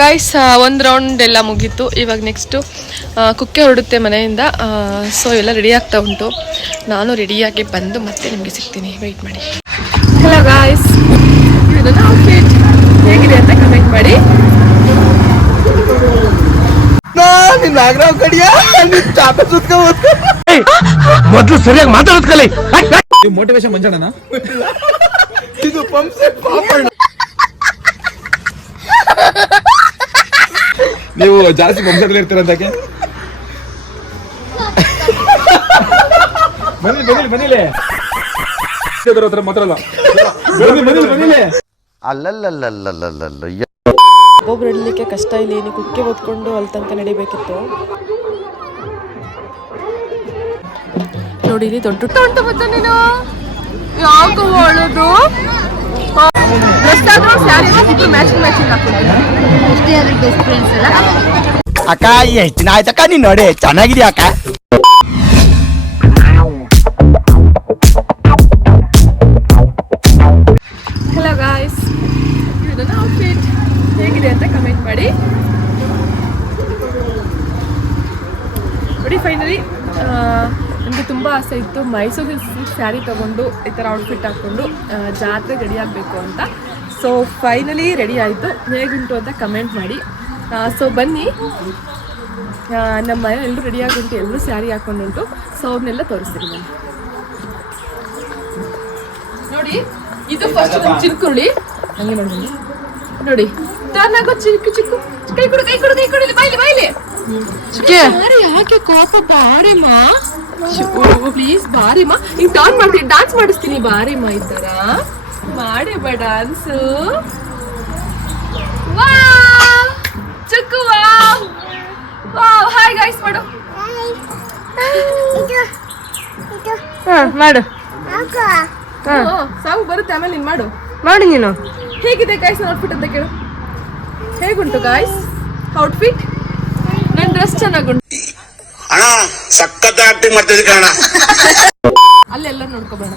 Guys ಒಂದು round ಎಲ್ಲ ಮುಗೀತು. ಇವಾಗ ನೆಕ್ಸ್ಟು ಕುಕ್ಕೆ ಹೊರಡುತ್ತೆ ಮನೆಯಿಂದ. ಸೊ ಎಲ್ಲ ರೆಡಿ ಆಗ್ತಾ ಉಂಟು. ನಾನು ರೆಡಿಯಾಗಿ ಬಂದು ಮತ್ತೆ ನಿಮಗೆ ಸಿಗ್ತೀನಿ. ವೆಯ್ಟ್ ಮಾಡಿ. ಹಲೋ ಗಾಯ್ಸ್ ಔಟ್ಫಿಟ್ ಹೇಗಿದೆ ಅಂತ ಕಮೆಂಟ್ ಮಾಡಿ. ಮೊದ್ಲು ಸರಿಯಾಗಿ ಮಾತಾಡೋದ್ ಕಲಿ ಮೋಟಿವೇಶನ್ ಮಂಜಾಣ ಇದು ಪಂಪ್ಸೆ ಪಾಪಣ್ಣ ನೀವು ಜಾಸ್ತಿ ಪಂಪ್ಸೆಟ್ಲಿ ಇರ್ತೀರಂತಕ್ಕೆ ಬನ್ನಿ ಬನ್ನಿ ಬನ್ನಿಲೆ ಹತ್ರ ಮಾತ್ರಲ್ಲ ಬನ್ನಿ ಬನ್ನಿ ಬನ್ನಿಲೆ ಅಲ್ಲಲ್ಲಲ್ಲಲ್ಲಲ್ಲಲ್ಲ ಒಬ್ಬೊಬ್ರು ಹಿಡಲಿಕ್ಕೆ ಕಷ್ಟ ಇಲ್ಲ ಏನು ಕುಕ್ಕೆ ಹೊತ್ಕೊಂಡು ಅಲ್ಲಿ ತನಕ ನಡಿಬೇಕಿತ್ತು. ನೋಡಿ ಇಲ್ಲಿ ದೊಡ್ಡ ಉಂಟು ಡ್ರೆಸ್ ಆದ್ರೂ ಸ್ಯಾರಿ ಮ್ಯಾಚಿಂಗ್ ಮ್ಯಾಚಿಂಗ್ ಹಾಕೊಂಡು ಅಕ್ಕ ಎಷ್ಟು ದಿನ ಆಯ್ತಕ್ಕ ನೀನ್ ನೋಡಿ ಚೆನ್ನಾಗಿದ್ಯಾ ಅಕ್ಕ? ಹಲೋ ಗಾಯ್ಸ್ ಇದು ಔಟ್ಫಿಟ್ ಹೇಗಿದೆ ಅಂತ ಕಮೆಂಟ್ ಮಾಡಿ. ನೋಡಿ ಫೈನಲಿ ನನಗೆ ತುಂಬ ಆಸೆ ಇತ್ತು. ಮೈಸೂರು ಸಿಲ್ಕ್ ಸ್ಯಾರಿ ತೊಗೊಂಡು ಈ ಥರ ಔಟ್ಫಿಟ್ ಹಾಕ್ಕೊಂಡು ಜಾತ್ರೆ ಜಾತ್ರೆಗೆ ರೆಡಿ ಆಗಬೇಕು ಅಂತ. ಸೊ ಫೈನಲಿ ರೆಡಿ ಆಯಿತು. ಹೇಗುಂಟು ಅಂತ ಕಮೆಂಟ್ ಮಾಡಿ. ಸೊ ಬನ್ನಿ. ನಮ್ಮ ಮನೆ ಎಲ್ಲರೂ ರೆಡಿ ಆಗುಂಟು ಎಲ್ಲರೂ ಸ್ಯಾರಿ ಹಾಕ್ಕೊಂಡುಂಟು ಸೊ ಅವ್ರನ್ನೆಲ್ಲ ತೋರಿಸ್ತೀನಿ ನಾನು. ನೋಡಿ ಇದು ಫಸ್ಟ್ ಚಿನ್ಕುರುಳಿ ಹಂಗೆ ನೋಡಿ. ನೋಡಿ ಟರ್ನ್ ಚಿಕ್ಕ ಚಿಕ್ಕ ಕೈ ಕೊಡು ಕೈ ಕೊಡು ಕೈ ಕೊಡು ಬಾಯ್ಲಿ ಯಾಕೆ ಕೋಪ ಬಾರಿಮ್ಮ ಪ್ಲೀಸ್ ಬಾರಿಮ್ಮ. ಹಿಂಗ್ ಟರ್ನ್ ಮಾಡ್ತೀನಿ ಡಾನ್ಸ್ ಮಾಡಿಸ್ತೀನಿ. ಬಾರಿಮ್ಮ ಈ ಮಾಡಿಬ dance Chikku wow! Hi guys ಮಾಡು. ಹಾ ಮಾಡು. ಸಾವು ಬರುತ್ತೆ ಆಮೇಲೆ ನೀನ್ ಮಾಡು. ಮಾಡು ನೀನು. ಹೇಗಿದೆ ಗಾಯ್ಸ್ ಔಟ್ಫಿಟ್ ಅಂತ ಕೇಳು. ಹೇಗುಂಟು ಗಾಯ್ಸ್ ಔಟ್ಫಿಟ್ ನನ್ನ ಡ್ರೆಸ್ ಚೆನ್ನಾಗುಂಟು ಅಣ್ಣ ಸಖತ್ ಆಕ್ಟಿಂಗ್ ಅಲ್ಲೆಲ್ಲ ನೋಡ್ಕೊಬೇಡ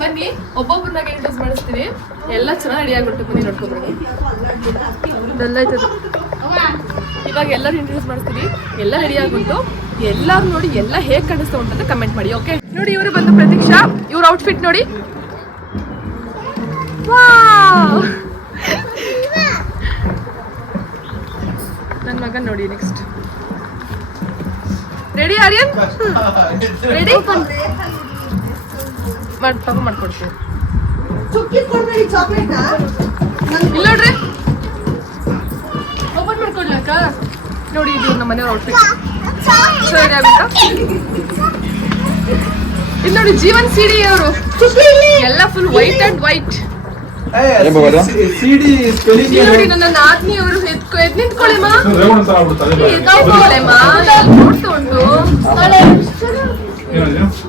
ಬನ್ನಿ, ಒಬ್ಬೊಬ್ಬರನ್ನಾಗ ಇಂಟ್ರೆಸ್ಟ್ ಮಾಡಿಸ್ತೀನಿ ಎಲ್ಲ ಚೆನ್ನಾಗಿ ರೆಡಿ ಆಗ್ಬಿಟ್ಟು ಬನ್ನಿ ನೋಡ್ಕೊಬೇಡಿ. ಇವಾಗ ಎಲ್ಲರೂ ಇಂಟ್ರೊಡ್ಯೂಸ್ ಮಾಡ್ತೀನಿ ಎಲ್ಲ ರೆಡಿ ಆಗ್ಬಿಟ್ಟು ಎಲ್ಲಾರು ನೋಡಿ ಎಲ್ಲ ಹೇಗೆ ಕಾಣಿಸ್ತಾ ಉಂಟಂತ ಕಮೆಂಟ್ ಮಾಡಿ ಓಕೆ ನೋಡಿ, ಇವರು ಬಂದು ಪ್ರತೀಕ್ಷಾ, ಇವ್ರ ಔಟ್ಫಿಟ್ ನೋಡಿ. ವಾವ್ ಮಗನ್ ನೋಡಿ ನೆಕ್ಸ್ಟ್ ರೆಡಿ ಆರ್ಯನ್ ರೆಡಿ ಮಾಡಿ ತಗೋ ಮಾಡ್ಕೊಡ್ತೀನಿ ಇಲ್ಲ ನೋಡ್ರಿ. ಓಪನ್ ಮಾಡ್ಕೊಡ್ಲಕ್ಕ ನೋಡಿ ಇದು ನಮ್ಮ ಮನೆಯವ್ರ ಔಟ್ಫಿಟ್ ಸರಿ ಆಗುತ್ತಾ ಇಲ್ಲಿ ನೋಡಿ ಜೀವನ್ ಸಿಡಿ ಅವರು. ಎಲ್ಲ full white and white? CD spelling ನೋಡಿ ನನ್ನ ನಾದ್ನಿ ಅವರು ಎತ್ಕೊ ಎದ್ ನಿಂತ್ಕೊಳ್ಳಿಮ್ಮ. ರೇವಣ್ಣ ಅಂತ ಆಗ್ಬಿಡ್ತಾರೆ. ಎದ್ದಾಕೊಳ್ಳಿಮ್ಮ ನೋಡ್ತಾ ಉಂಟು. ಏನಾಯ್ತು?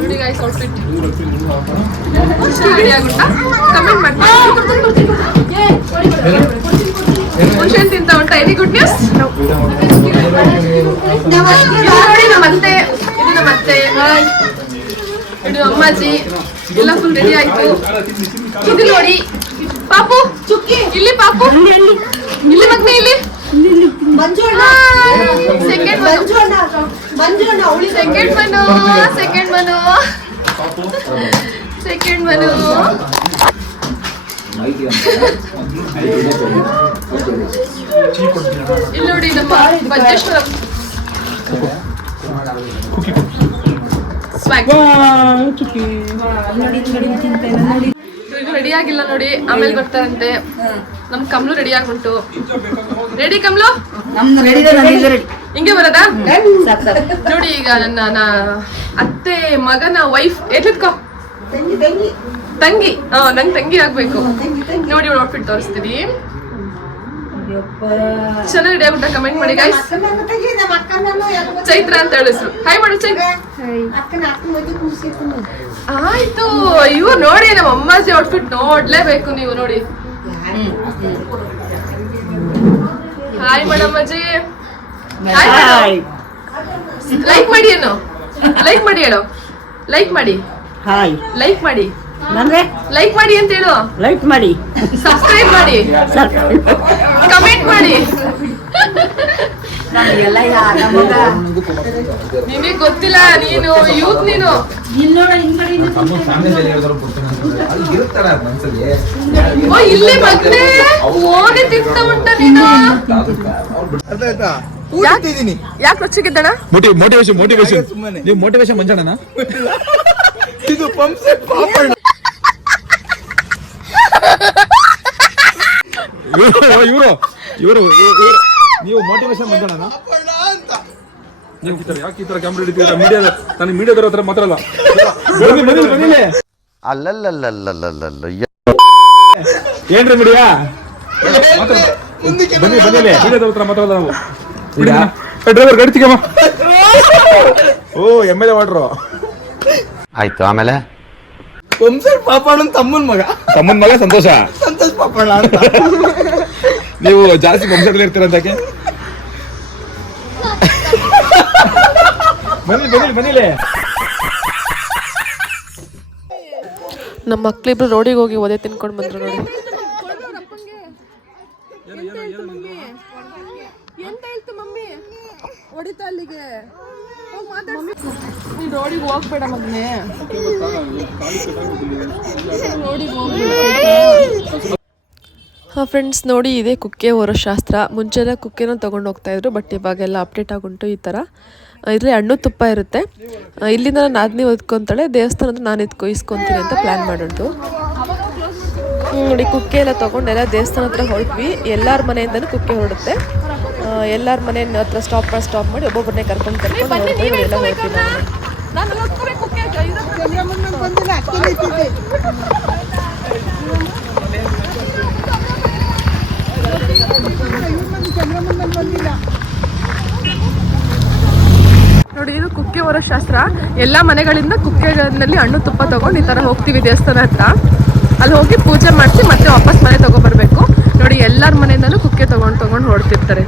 ನೋಡಿ ಗೈಸ್ ಔಟ್ಫಿಟ್ ರೆಡಿ ಆಗುತ್ತಾ? ಕಮೆಂಟ್ ಮಾಡಿ. ತಿಂತ ಉಂಟಾ? ಎನಿ ಗುಡ್ ನ್ಯೂಸ್ ನೋಡಿ ನಮ್ಮ ಅತ್ತೆ ಇದು ನಮ್ಮ ಅತ್ತೆ ಅಮ್ಮಾಜಿ ಎಲ್ಲ ಫುಲ್ ರೆಡಿ ಆಯ್ತು. ಇದು ನೋಡಿ ಪಾಪು ಚುಕ್ಕಿ ಇಲ್ಲಿ ಪಾಪು. ಇಲ್ಲಿ ಮಗ್ನೆ ಇಲ್ಲಿ. Second second Manu. Second Manu second Manu. ಇಲ್ಲಿ ನೋಡಿ ನಮ್ಮ ಬಜ್ಜೇಶ್ವರ ಸ್ವಾಗ್ ರೆಡಿ ಆಗಿಲ್ಲ ನೋಡಿ ಆಮೇಲೆ ಬರ್ತಾರಂತೆ. ನಮ್ ಕಮ್ಲು ರೆಡಿ ಆಗುಂಟು ರೆಡಿ ಕಮ್ಲು? ಹಿಂಗೆ ಬರೋದಾ? ನೋಡಿ ಈಗ ನನ್ನ ನ- ಅತ್ತೆ ಮಗನ ವೈಫ್ ಎಲ್ಲಿದ್ಕೋ ತಂಗಿ ಹಾ ನಂಗೆ ತಂಗಿ ಆಗ್ಬೇಕು. ನೋಡಿ ಔಟ್ಫಿಟ್ ತೋರಿಸ್ತೀನಿ ಚೆನ್ನಾಗಿ ಊಟ ಕಮೆಂಟ್ ಮಾಡಿ ಗೈಸ್ ಚೈತ್ರ ಅಂತ ಹೇಳಿದ್ರು. ಹಾಯ್ ಮಾಡು ಚೈತ್ರ. ಆಯ್ತು ಇವ್ ನೋಡಿ ನಮ್ಮ ಅಮ್ಮಾಜಿ ಔಟ್ಫಿಟ್ ನೋಡ್ಲೇಬೇಕು ನೀವು ನೋಡಿ. ಹಾಯ್ ಮೇಡಮ್ ಅಜ್ಜಿ ಲೈಕ್ ಮಾಡಿ ಏನು. ಲೈಕ್ ಮಾಡಿ ಹೇಳು. ಲೈಕ್ ಮಾಡಿ. ಹಾಯ್ ಲೈಕ್ ಮಾಡಿ. ಅಂದ್ರೆ? ಲೈಕ್ ಮಾಡಿ ಅಂತ ಹೇಳು. ಲೈಕ್ ಮಾಡಿ. ಸಬ್ಸ್ಕ್ರೈಬ್ ಮಾಡಿ. ಕಮೆಂಟ್ ಮಾಡಿ. ನಮಗ ನಿಮಗೆ ಗೊತ್ತಿಲ್ಲ ನೀನು ಯೂತ್ ನೀನು. ಓ ಇಲ್ಲಿ ತಿಂತ ಉಂಟ ನೀನು. ಯಾಕೆ ರೊಚ್ಚಿಗಿದ್ದಣ ಮೋಟಿ ಮೋಟಿವೇಶನ್ ಮೋಟಿವೇಶನ್. ನೀವು ಮೋಟಿವೇಶನ್ ಮಂಜಣ್ಣ ಇದು ಪಂಪ್ ಸೆಟ್ ಪಾಪಣ್ಣ ಇವರು ಇವರು ಇವರು ನೀವು ಮೋಟಿವೇಶನ್ ಮಾಡೋಣ ಪಾಪಣ್ಣ ಅಂತ. ನೀವು ಈ ತರ ಯಾಕೆ ಈ ತರ ಕ್ಯಾಮ್ರಾ ಹಿಡಿತೀರಾ? ಮೀಡಿಯಾದ ನನಗೆ ಮೀಡಿಯಾದವ್ರ ಹತ್ರ ಮಾತಾಡಲ್ಲ ಬನ್ನಿ ಬನ್ನಿ ಬನ್ನಿ. ಅಲ್ಲಲ್ಲಲ್ಲಲ್ಲಲ್ಲಲ್ಲ ಏನ್ರಿ ಮೀಡಿಯಾ ಬನ್ನಿ ಬನ್ನಿ ಮೀಡಿಯಾದವ್ರ ಹತ್ರ ಮಾತಾಡಲ್ಲ ನಾವು. ಡ್ರೈವರ್ ಗಾಡಿ ತಿಕ್ಕಮ್ಮ ಓ ಎಂ ಎಲ್ ಎ ವಾಡ್ರು ಆಯ್ತು ಆಮೇಲೆ? ಸೆಟ್ ತಮ್ಮನ್ ಮಗ. ತಮ್ಮನ್ ಮಗ ಸಂತೋಷ. ಸಂತೋಷ ಪಾಪಣ್ಣ ಅಂತ. ನೀವು ಜಾಸ್ತಿ ವಂಶದಲ್ಲಿ ಇರ್ತೀರಂತಕ್ಕೆ ಬನ್ನಿ ಬನ್ನಿ ಬನ್ನಿಲೇ. ನಮ್ಮ ಮಕ್ಳಿಬ್ರು ರೋಡಿಗೆ ಹೋಗಿ ಒದೆ ತಿನ್ಕೊಂಡು ಬಂದ್ರು ನೋಡಿ. ಎಂತ ಹೇಳ್ತು ಮಮ್ಮಿ? ಹೊಡಿತಾ ಅಲ್ಲಿಗೆ. ನೀನ್ ರೋಡಿಗೆ ಹೋಗ್ಬೇಡ. ಮಗನೇ ಹಾಂ ಫ್ರೆಂಡ್ಸ್ ನೋಡಿ ಇದೆ ಕುಕ್ಕೆ ಹೊರೋ ಶಾಸ್ತ್ರ ಮುಂಚೆಲ್ಲ ಕುಕ್ಕೆನ ತೊಗೊಂಡು ಹೋಗ್ತಾಯಿದ್ರು ಬಟ್ ಇವಾಗೆಲ್ಲ ಅಪ್ಡೇಟ್ ಆಗುಂಟು ಈ ಥರ. ಇದರಲ್ಲಿ ಹಣ್ಣು ತುಪ್ಪ ಇರುತ್ತೆ. ಇಲ್ಲಿಂದ ನಾನು ನಾದಿನಿ ಒದ್ಕೊತಾಳೆ ದೇವಸ್ಥಾನದ ನಾನು ಇದು ಇಸ್ಕೊತೀನಿ ಅಂತ ಪ್ಲ್ಯಾನ್ ಮಾಡೋದು ನೋಡಿ ಕುಕ್ಕೆ ಎಲ್ಲ ತೊಗೊಂಡು ಎಲ್ಲ ದೇವಸ್ಥಾನ ಹತ್ರ ಹೊರಟ್ವಿ. ಎಲ್ಲರ ಮನೆಯಿಂದನೂ ಕುಕ್ಕೆ ಹೊರಡುತ್ತೆ. ಎಲ್ಲರ ಮನೆ ಹತ್ರ ಸ್ಟಾಪ್ ಮಾಡಿ ಸ್ಟಾಪ್ ಮಾಡಿ ಒಬ್ಬೊಬ್ಬರನ್ನೇ ಕರ್ಕೊಂಡು ಕರ್ಕೊಂಡು ಹೊರಡ್ತೀವಿ ಎಲ್ಲ ಹೊರಡ್ತೀವಿ ನೋಡಿ, ಇದು ಕುಕ್ಕೆ ಹೊರ ಶಾಸ್ತ್ರ ಎಲ್ಲ ಮನೆಗಳಿಂದ ಕುಕ್ಕೆಗಳಲ್ಲಿ ಹಣ್ಣು ತುಪ್ಪ ತಗೊಂಡು ಈ ತರ ಹೋಗ್ತೀವಿ ದೇವಸ್ಥಾನ ಹತ್ರ. ಅಲ್ಲಿ ಹೋಗಿ ಪೂಜೆ ಮಾಡಿಸಿ ಮತ್ತೆ ವಾಪಸ್ ಮನೆ ತಗೊಬರ್ಬೇಕು ನೋಡಿ, ಎಲ್ಲರ ಮನೆಯಿಂದಲೂ ಕುಕ್ಕೆ ತಗೊಂಡು ತಗೊಂಡು ಹೊಡ್ತಿರ್ತಾರೆ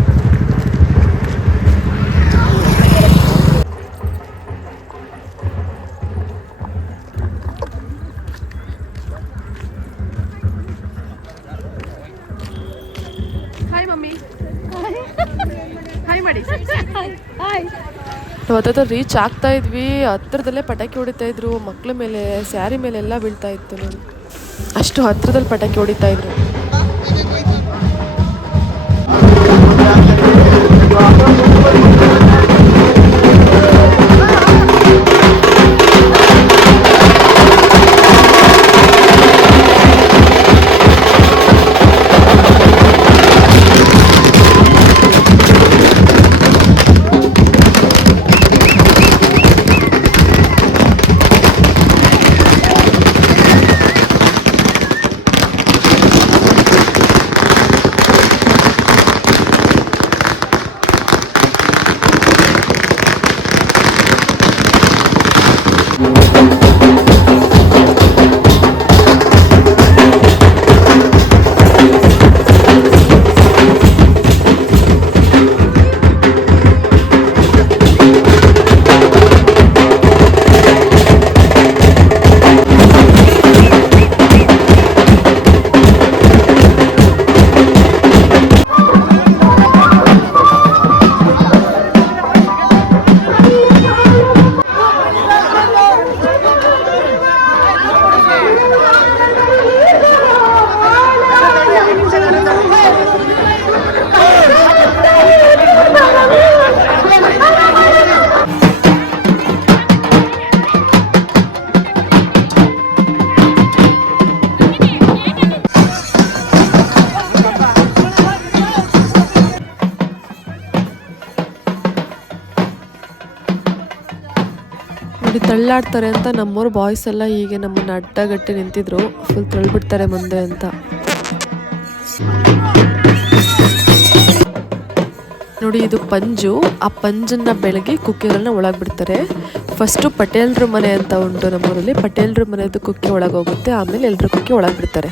ಹತ್ತತ್ರ ರೀಚ್ ಆಗ್ತಾ ಇದ್ವಿ. ಹತ್ರದಲ್ಲೇ ಪಟಾಕಿ ಹೊಡಿತಾ ಇದ್ರು. ಮಕ್ಕಳ ಮೇಲೆ, ಸ್ಯಾರಿ ಮೇಲೆ ಎಲ್ಲ ಬೀಳ್ತಾ ಇತ್ತು. ಅಷ್ಟು ಹತ್ರದಲ್ಲಿ ಪಟಾಕಿ ಹೊಡಿತಾ ಇದ್ರು. ತಳ್ಳಾಡ್ತಾರೆ ಅಂತ ನಮ್ಮೂರು ಬಾಯ್ಸ್ ಎಲ್ಲ ಹೀಗೆ ನಮ್ಮನ್ನ ಅಡ್ಡಗಟ್ಟಿ ನಿಂತಿದ್ರು. ಫುಲ್ ತಳ್ಬಿಡ್ತಾರೆ ಮುಂದೆ ಅಂತ. ನೋಡಿ, ಇದು ಪಂಜು. ಆ ಪಂಜನ್ನ ಬೆಳಗ್ಗೆ ಕುಕ್ಕಿಗಳನ್ನ ಒಳಗೆ ಬಿಡ್ತಾರೆ ಫಸ್ಟು ಪಟೇಲ್ರ ಮನೆ ಅಂತ ಉಂಟು ನಮ್ಮೂರಲ್ಲಿ. ಪಟೇಲ್ರ ಮನೆಯದು ಕುಕ್ಕೆ ಒಳಗೆ ಹೋಗುತ್ತೆ ಆಮೇಲೆ ಎಲ್ಲರೂ ಕುಕ್ಕೆ ಒಳಗೆ ಬಿಡ್ತಾರೆ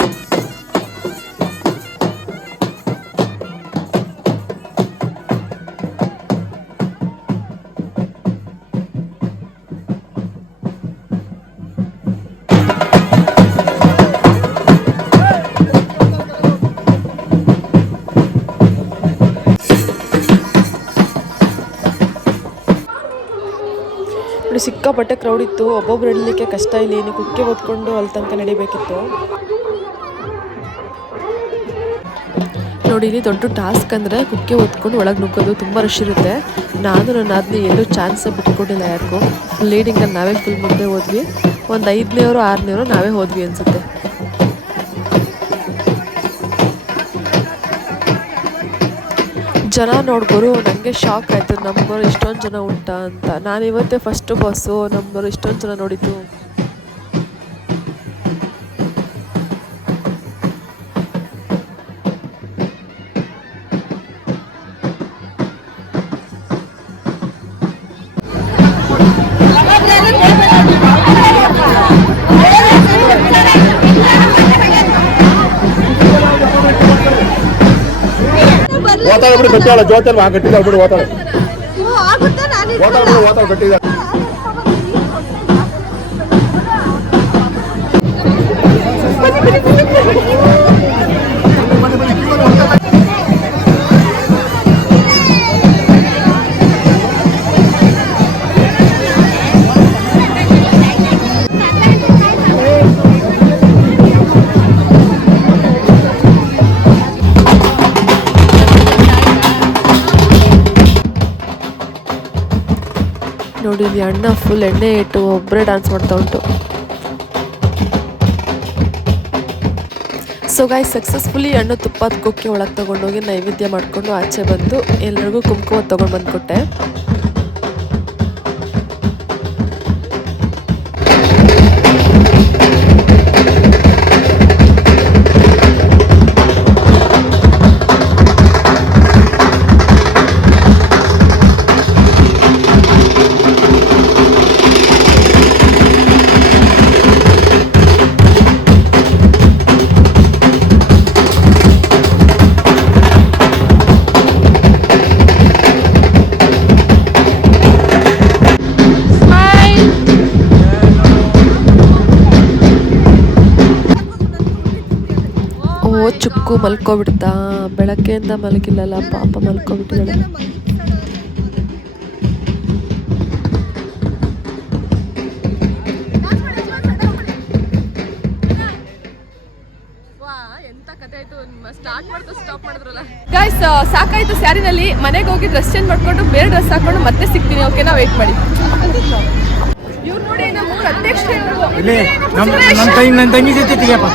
ಸಿಕ್ಕಾಪಟ್ಟೆ ಕ್ರೌಡ್ ಇತ್ತು. ಒಬ್ಬೊಬ್ರು ನಡಿಲಿಕ್ಕೆ ಕಷ್ಟ ಇಲ್ಲಿ ಏನು ಕುಕ್ಕೆ ಓದ್ಕೊಂಡು ಅಲ್ಲಿ ತನಕ ನಡಿಬೇಕಿತ್ತು. ನೋಡಿ, ಇಲ್ಲಿ ದೊಡ್ಡ ಟಾಸ್ಕ್ ಅಂದರೆ ಕುಕ್ಕೆ ಓದ್ಕೊಂಡು ಒಳಗೆ ನುಗ್ಗೋದು. ತುಂಬ ರಶ್ ಇರುತ್ತೆ. ನಾನು ನನ್ನ ಅದನ್ನ ಎಲ್ಲೂ ಚಾನ್ಸ್ ಬಿಟ್ಕೊಂಡಿಲ್ಲ ಯಾರಿಗೂ. ಲೀಡಿಂಗಲ್ಲಿ ನಾವೇ ಫುಲ್ ಮುಂದೆ ಹೋದ್ವಿ. ಒಂದು ಐದನೇವರು, ಆರನೇವರು ನಾವೇ ಹೋದ್ವಿ ಅನಿಸುತ್ತೆ. ಜನ ನೋಡ್ಬೋರು ನನಗೆ ಶಾಕ್ ಆಯಿತು. ನಮ್ಮವರು ಇಷ್ಟೊಂದು ಜನ ಉಂಟಾ ಅಂತ. ನಾನು ಇವತ್ತೇ ಫಸ್ಟ್ ಬಸ್ಸು ನಮ್ಮವರು ಇಷ್ಟೊಂದು ಜನ ನೋಡಿದ್ದು. ಓತಾಳ ಬಿಡಿ ಗಟ್ಟಿಯಾಳ ಜೋತಲ್ ಗಟ್ಟಿದ ಬಿಡಿ ಓತಾಳ ಓತಾಳ ಬಿಡಿ ಓತಾಳ ಗಟ್ಟಿದ ನೋಡಿ, ಇಲ್ಲಿ ಅಣ್ಣ ಫುಲ್ ಎಣ್ಣೆ ಇಟ್ಟು ಒಬ್ಬರೇ ಡ್ಯಾನ್ಸ್ ಮಾಡ್ತಾ ಉಂಟು. ಸೊ ಗಾಯ್ ಸಕ್ಸಸ್ಫುಲಿ ಹಣ್ಣು ತುಪ್ಪದ ಕುಕ್ಕಿ ಒಳಗೆ ತೊಗೊಂಡೋಗಿ ನೈವೇದ್ಯ ಮಾಡಿಕೊಂಡು ಆಚೆ ಬಂದು ಎಲ್ಲರಿಗೂ ಕುಂಕುಮ ತೊಗೊಂಡು ಬಂದ್ಕೊಟ್ಟೆ. ಮಲ್ಕೊಬಿಡ್ತಾ ಬೆಳಗ್ಗೆಯಿಂದ ಮಲಗಿಲ್ಲಲ್ಲ ಪಾಪ ಮಲ್ಕೊಬಿಟ್ಟಿದ್ದಾಳೆ. ಎಂತ ಕತೆ ಆಯ್ತು ಸ್ಟಾರ್ಟ್ ಮಾಡ್ತಾ ಸ್ಟಾಪ್ ಮಾಡಿದ್ರಲ್ಲ. ಗೈಸ್ ಸಾಕಾಯ್ತು ಸ್ಯಾರಿನಲ್ಲಿ. ಮನೆಗೆ ಹೋಗಿ ಡ್ರೆಸ್ ಚೇಂಜ್ ಮಾಡ್ಕೊಂಡು ಬೇರೆ ಡ್ರೆಸ್ ಹಾಕೊಂಡು ಮತ್ತೆ ಸಿಗ್ತೀನಿ. ಓಕೆನಾ ವೇಟ್ ಮಾಡಿ. ಇವ್ರು ನೋಡಿ ನಮ್ಮ ಅಧ್ಯಕ್ಷ ನಮ್ಮ ನನ್ನ ತಂಗಿ ಜೊತೆ ತೆಗಿಯಪ್ಪ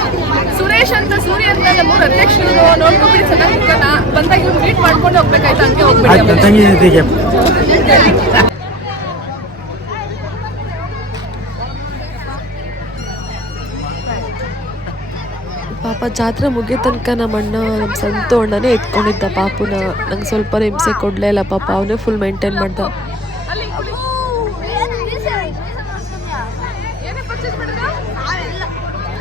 ಸುರೇಶ್ ಅಂತ ಸೂರ್ಯ ಅಂತ ನಮ್ಮ ಅಧ್ಯಕ್ಷರು ನೋಡ್ಕೊಂಡ್ಬಿಡಿ ಚೆನ್ನಾಗಿ ಮುಖನ ಬಂದಾಗ ಇವ್ರು ಮೀಟ್ ಮಾಡ್ಕೊಂಡು ಹೋಗ್ಬೇಕಾಯ್ತು? ಹಂಗೆ ಹೋಗ್ಬಿಡಿ. ಪಾಪ ಜಾತ್ರೆ ಮುಗಿಯ ತನಕ ನಮ್ಮ ಅಣ್ಣ ನಮ್ಮ ಸಂತು ಅಣ್ಣನೇ ಎತ್ಕೊಂಡಿದ್ದ ಪಾಪುನ. ನಂಗೆ ಸ್ವಲ್ಪ ಹಿಂಸೆ ಕೊಡಲೇ ಇಲ್ಲ ಪಾಪ ಅವನೇ ಫುಲ್ ಮೇಂಟೈನ್ ಮಾಡ್ದ.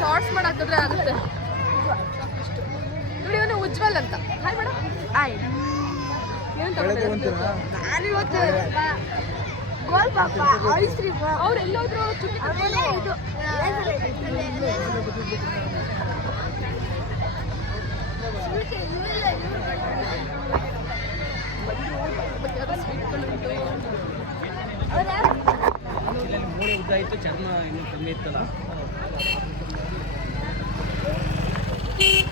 ಶಾರ್ಟ್ಸ್ ಮಾಡಾಕಿದ್ರೆ ಆಗುತ್ತೆ. ಇವನು ಉಜ್ವಲ್ ಅಂತ. ಹಾಯ್ ಮೇಡಮ್ ಹಾಯ್ ಅವ್ರು ಎಲ್ಲೋದ್ರು ಏನು ಕಮ್ಮಿ ಚಾರ್ಜ್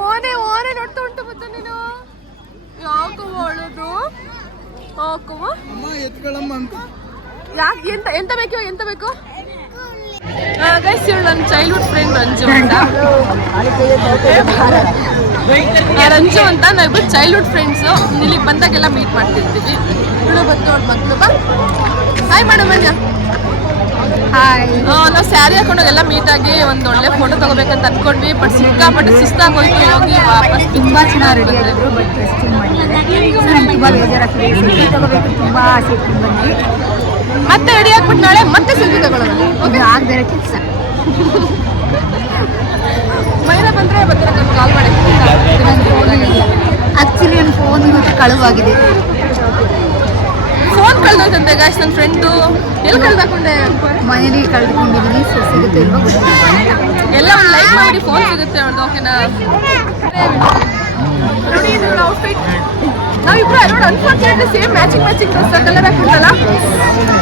ಓನೆ ಓನೆ ನೋಡ್ತಾ ಉಂಟು ಮತ್ತೆ ನೀನು? ಯಾಕೋ ಒಳ್ಳದು ಯಾಕೋ ಎತ್ಕೊಳ್ಳಮ್ಮ ಅಂತ. ಯಾಕೆ ಎಂತ ಎಂತ ಬೇಕು ಎಂತ ಬೇಕು? ಗೈಸ್ ನನ್ನ ಚೈಲ್ಡ್ಹುಡ್ ಫ್ರೆಂಡ್ ರಂಜು ಅಂತ. ರಂಜು ಅಂತ. ನಾವಿಬ್ರು ಚೈಲ್ಡ್ಹುಡ್ ಫ್ರೆಂಡ್ಸು ಇಲ್ಲಿಗೆ ಬಂದಾಗೆಲ್ಲ ಮೀಟ್ ಮಾಡ್ತಿರ್ತೀವಿ. ಇವಳು ಬಂದು ಅವ್ರ ಬಾ. ಹಾಯ್ ಮೇಡಮ್ ಹಾಯ್ ನಾವು ಸ್ಯಾರಿ ಹಾಕೊಂಡಾಗೆಲ್ಲ ಮೀಟ್ ಆಗಿ ಒಂದು ಒಳ್ಳೆ ಫೋಟೋ ತಗೋಬೇಕಂತ ಅನ್ಕೊಂಡ್ವಿ ಬಟ್ ಸಿಕ್ಕಾಪಟ್ಟೆ ಸುಸ್ತಾಗೋಯ್ತು ಹೋಗಿ ವಾಪಸ್ ತುಂಬಾ ಚೆನ್ನಾಗಿ ರೆಡಿ ಆಗಿದ್ರು ಬಟ್ ರೆಸ್ಟಿಂಗ್ ಮಾಡಿದ್ದಾರೆ? ತುಂಬಾ ಬೇಜಾರಾಗ್ತಿದೆ. ಸೆಲ್ಫಿ ತಗೋಬೇಕು ತುಂಬಾ ಆಸೆ ಇತ್ತು ಮತ್ತೆ ರೆಡಿ ಆಗ್ಬಿಟ್ಟು ನಾಳೆ ಮತ್ತೆ ಸೆಲ್ಫಿ ತಗೊಳ್ಳೋದು ಓಕೆ ಆಗದೇ ಕೆಲಸ. ಮೈನ ಬಂದ್ರೆ ಬರ್ತಾರೆ? ನಾನು ಕಾಲ್ ಮಾಡಿ ಆಕ್ಚುಲಿ ನನ್ನ ಫೋನ್ ಇವತ್ತು ಕಳುವಾಗಿದೆ. ಫೋನ್ ಕಳ್ದೋಯ್ತಂತೆ ಗಾಯ್ಸ್ ನನ್ನ ಫ್ರೆಂಡು ಎಲ್ಲಿ ಕಳ್ದಾಕೊಂಡೆ ಮನೇಲಿ ಕಳ್ಕೊಂಡಿದ್ದೀನಿ ಸೊ ಸಿಗುತ್ತೆ ಇಲ್ವಾ ಗೊತ್ತಿಲ್ಲ. ಎಲ್ಲ ಒಂದು ಲೈಕ್ ಮಾಡಿ ಫೋನ್ ಸಿಗುತ್ತೆ ಒಂದು ಓಕೆನಾ ನೋಡಿ ಇದು ಔಟ್ಫಿಟ್ ನಾವಿಬ್ರು ನೋಡಿ unfortunately same matching matching dress colour ಹಾಕಿರ್ತಲ್ಲ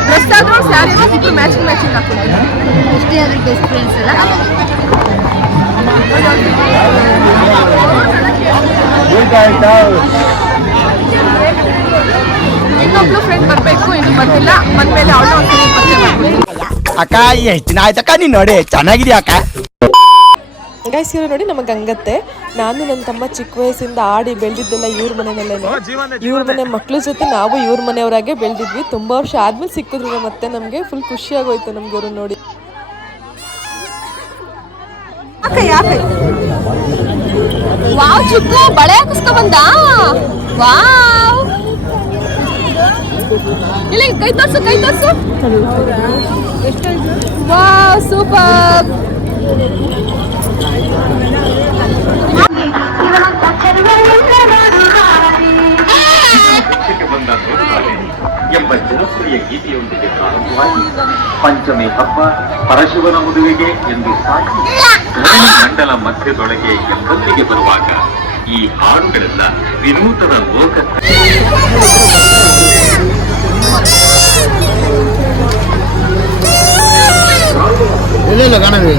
dress ಆದ್ರೂ ಸ್ಯಾರಿ ಇಬ್ರು ಮ್ಯಾಚಿಂಗ್ ಮ್ಯಾಚಿಂಗ್ ಹಾಕೊಂಡಿದ್ದೀವಿ ಇಷ್ಟೇ ಆದ್ರೆ ಬೆಸ್ಟ್ ಫ್ರೆಂಡ್ಸ್ ಅಲ್ಲ? ಇನ್ನೊಬ್ಳು ಫ್ರೆಂಡ್ ಬರಬೇಕು ಇನ್ನು ಬಂದಿಲ್ಲ ಬಂದ್ಮೇಲೆ ಅವಳು ಪರಿಚಯ ಅಕ್ಕ ಎಷ್ಟು ದಿನ ಆಯ್ತಕ್ಕ ನೀನ್ ನೋಡಿ ಚೆನ್ನಾಗಿದ್ಯಾ ಅಕ್ಕ? ಗೈಸ್ ಇವರು ನೋಡಿ ನಮ್ಮ ಗಂಗತ್ತೆ. ನಾನು ನನ್ನ ತಮ್ಮ ಚಿಕ್ಕ ವಯಸ್ಸಿಂದ ಆಡಿ ಬೆಳೆದಿದ್ದೆಲ್ಲ ಇವ್ರ ಮನೆಯಲ್ಲೇನೆ. ಇವ್ರ ಮನೆ ಮಕ್ಳ ಜೊತೆ ನಾವು ಇವ್ರ ಮನೆಯವರಾಗೆ ಬೆಳೆದಿದ್ವಿ. ತುಂಬಾ ವರ್ಷ ಆದ್ಮೇಲೆ ಸಿಕ್ಕಿದ್ರು ಮತ್ತೆ ನಮಗೆ ಫುಲ್ ಖುಷಿ ಆಗೋಯ್ತು ನಮ್ಗೆ ಇವ್ರು ನೋಡಿ. ವಾವ್ ಚುಕ್ಕು ಬಳೆ ಹಾಕಿಸ್ಕೊ ಬಂದ? ವಾವ್. ಇಲ್ಲಿ ಕೈ ತೋರ್ಸು ಕೈ ತೋರ್ಸು. ವಾ, ಸೂಪರ್. ಎಂಬ ಜನಪ್ರಿಯ ಗೀತೆಯೊಂದಿಗೆ ಪ್ರಾರಂಭವಾಗಿ ಪಂಚಮಿ ಹಬ್ಬ ಪರಶಿವನ ಮದುವೆಗೆ ಎಂದು ಸಾಕಿ ಮಂಡಲ ಮಧ್ಯದೊಳಗೆ ಎಂಬಲ್ಲಿಗೆ ಬರುವಾಗ ಈ ಹಾಡುಗಳೆಲ್ಲ ವಿನೂತನ ಲೋಕ ಇಲ್ಲ ಇಲ್ಲ ಕಾಣೋದು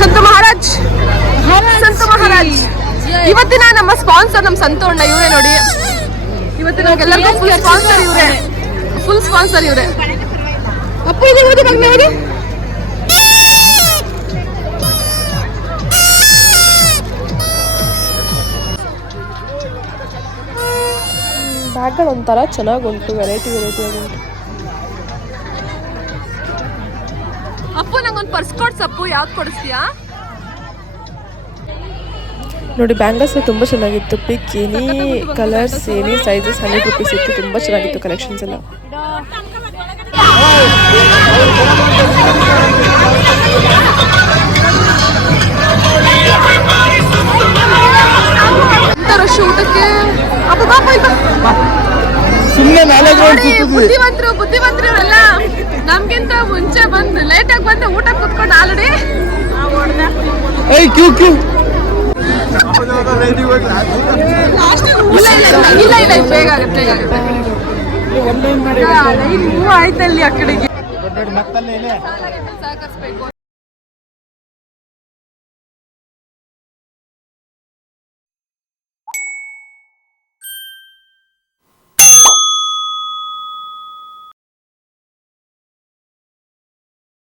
ಸಂತ ಮಹಾರಾಜ್. ಸಂತ ಮಹಾರಾಜ್. ಇವತ್ತಿನ ನಮ್ಮ ಸ್ಪಾನ್ಸರ್ ನಮ್ಮ ಸಂತೋಣ್ಣ ಇವರೇ ನೋಡಿ. ಇವತ್ತಿನ ನಮ್ಗೆಲ್ಲರಿಗೂ ಫುಲ್ ಸ್ಪಾನ್ಸರ್ ಇವರೇ. ಫುಲ್ ಸ್ಪಾನ್ಸರ್ ಇವರೇ. ಅಪ್ಪ ಇದೆ ಓದಿ ಬ್ಯಾಗ್ಗಳು ಒಂಥರ ಚೆನ್ನಾಗಿ ಉಂಟು ವೆರೈಟಿ ವೆರೈಟಿ ಉಂಟು ಅಪ್ಪು ನಂಗೊಂದು ಪರ್ಸ್ ಕೊಡ್ಸ್ ಅಪ್ಪು ಯಾವ್ದು ಕೊಡಿಸ್ತೀಯಾ? ನೋಡಿ ಬ್ಯಾಂಗಲ್ಸ್ ತುಂಬ ಚೆನ್ನಾಗಿತ್ತು. ಪಿಕ್ ಏನಿ ಕಲರ್ಸ್ ಏನಿ ಸೈಜಸ್ ಹಂಡ್ರೆಡ್ ರುಪೀಸ್ ಇತ್ತು. ತುಂಬ ಚೆನ್ನಾಗಿತ್ತು ಕಲೆಕ್ಷನ್ಸ್ ಎಲ್ಲ. ಎಂತ ಊಟಕ್ಕೆ ಸುಮ್ಮನೆ ಮೇಲೆ ಬುದ್ಧಿವಂತರು ಬುದ್ಧಿವಂತರು ಅಲ್ಲ ನಮ್ಗಿಂತ ಮುಂಚೆ ಬಂದು ಲೇಟ್ ಆಗಿ ಬಂದು ಊಟ ಕುತ್ಕೊಂಡು ಆಲ್ರೆಡಿ ಏಯ್ ಕ್ಯೂ ಕ್ಯೂ. ಇಲ್ಲ ಇಲ್ಲ ಇಲ್ಲ ಇಲ್ಲ ಬೇಗ ಆಗುತ್ತೆ ಬೇಗ ಆಗುತ್ತೆ. ಮೂವ್ ಆಯ್ತಲ್ಲಿ ಆ ಕಡೆಗೆ ಸಹಕರಿಸ್ಬೇಕು?